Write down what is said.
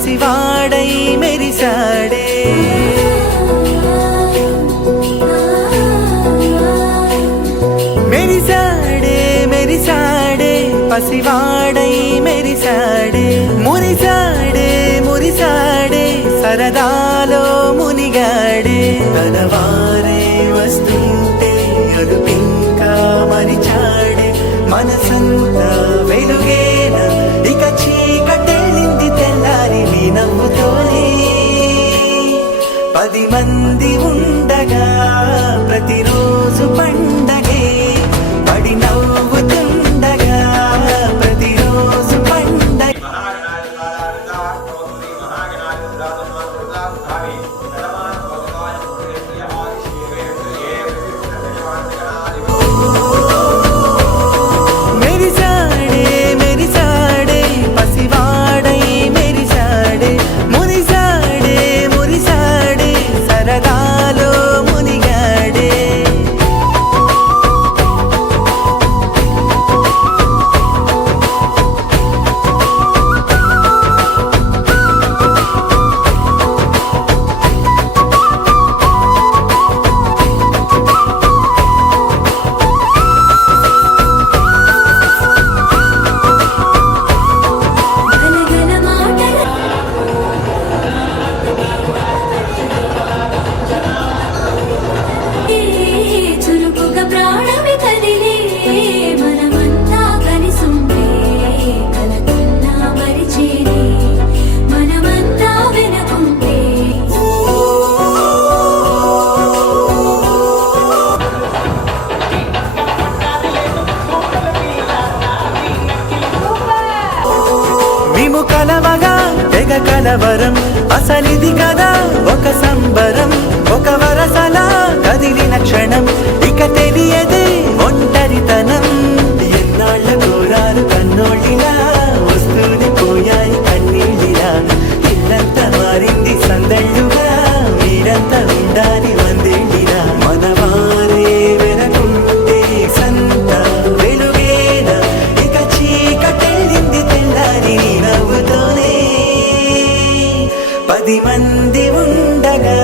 పసివాడై మెరిసాడే. మెరిసాడే మెరిసాడే పసివాడై మెరిసాడే. మురిసాడే మురిసాడే సరదాలో మునిగాడే. తనవారే వస్తుంటే అదుపింకా మరిచాడే. మనసంతా వెలుగేనా ఇక చీకటెళ్ళింది తెల్లారి నీ నవ్వుతోనే. 10 మంది ఉండగా ప్రతిరోజు పండగే. పడి నవ్వుతుండగా ప్రతిరోజు పండగ. మెరిసాడే మెరిసాడే పసివాడై మెరిసాడే. మురిసాడే మురిసాడే సరదాలో మునిగాడే. కలవగా తెగ కలవరం అసలిది కదా ఒక సంబరం. ఒక వరసలా కదిలిన క్షణం ఇక తెలియదే ఒంటరితనం. ఎన్నాళ్ళ కోరారు కన్నోళ్ళిలా వస్తూనే పోయాయి కన్నీళ్ళిలా. ఇల్లంతా మారింది సందళ్ళుగా మీరంతా ఉండాలి వందేళ్ళిలా. మనవారే వెనకుంటే సంత వెలుగేనా ఇక చీకటెళ్ళింది తెల్లారి 10 మంది ఉండగా